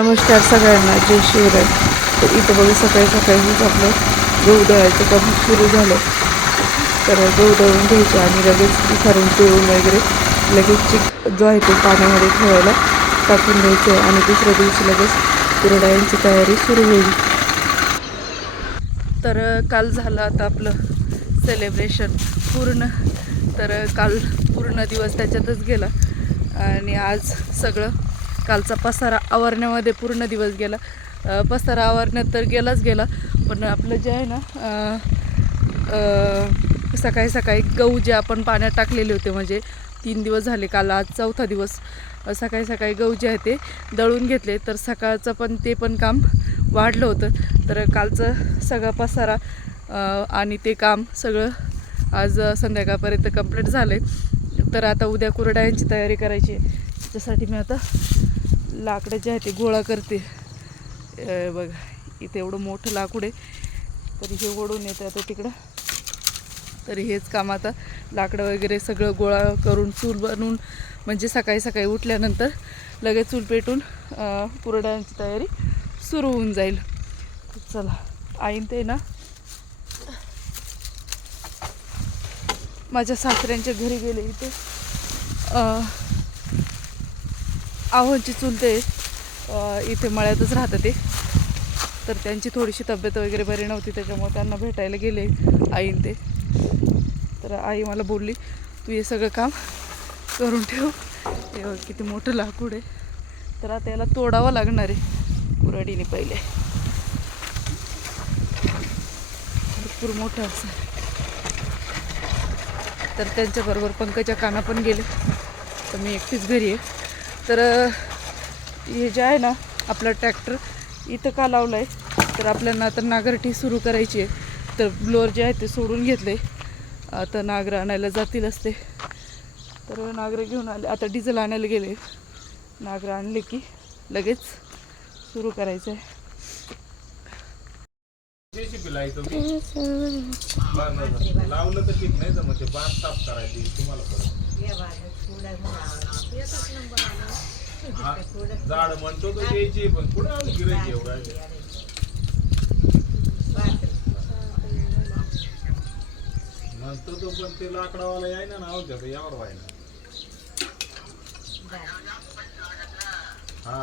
नमस्कार सगळ्यांना, जय शिवराय. तर इथं बघू सकाळी सकाळीच आपलं गहू दळायचं काम सुरू झालं. तर गहू दळून घ्यायचे आणि लगेच इथारून पिळून वगैरे लगेच चिक जो आहे तो पाण्यामध्ये ठेवायला टाकून द्यायचं आहे आणि दुसऱ्या दिवशी लगेच कुरडयांची तयारी सुरू होईल. तर काल झालं आता आपलं सेलिब्रेशन पूर्ण. तर काल पूर्ण दिवस त्याच्यातच गेला आणि आज सगळं कालचा पसारा आवरण्यामध्ये पूर्ण दिवस गेला. पसारा आवरण्यात तर गेला, पण आपलं जे आहे ना सकाळी सकाळी गहू जे आपण पाण्यात टाकलेले होते, म्हणजे 3 दिवस झाले, काल आज 4था दिवस. सकाळी सकाळी गहू जे आहे ते दळून घेतले, तर सकाळचं पण ते पण काम वाढलं होतं. तर कालचं सगळा पसारा आणि ते काम सगळं आज संध्याकाळपर्यंत कंप्लीट झालं आहे. तर आता उद्या कुरडयांची तयारी करायची आहे. त्याच्यासाठी मी आता लाकडं जे आहे ते गोळा करते. बघा इथे एवढं मोठं लाकूड आहे, तरी हे ओढून येतं आता तिकडं. तरी हेच काम आता लाकडं वगैरे सगळं गोळा करून चूल बनवून, म्हणजे सकाळी सकाळी उठल्यानंतर लगेच चूल पेटून कुरडयांची तयारी सुरू होऊन जाईल. चला, आईन ते ना माझ्या सासऱ्यांच्या घरी गेले. इथे आव्हांची चुलते इथे मळ्यातच राहतं ते. तर त्यांची थोडीशी तब्येत वगैरे बरी नव्हती, त्याच्यामुळे त्यांना भेटायला गेले आईन ते. तर आई मला बोलली, तू हे सगळं काम करून ठेव. हे बघ किती मोठं लाकूड आहे. तर आता याला तोडावं लागणार आहे कुऱ्हाडीने पहिले. भरपूर मोठं असं. तर त्यांच्याबरोबर पंकजा काना पण गेले, तर मी एकटीच घरी आहे. तर हे जे आहे ना आपला ट्रॅक्टर इथं का लावला आहे, तर आपल्याला आता नांगरटी सुरू करायची आहे. तर ब्लोअर जे आहे ते सोडून घेतले, आता नांगर आणायला जातील असते. तर नांगर घेऊन आले, आता डिझेल आणायला गेले. नांगर आणले की लगेच सुरू करायचं आहे. लावलं तर ठीक नाही, तर मग ते बांध साफ करायची तुम्हाला परत झाड म्हणतो तो द्यायची, पण पुढे आलं गिरायची एवढा म्हणतो तो, पण ते लाकडावाला यायना ना होत्या यावर व्हायना. हा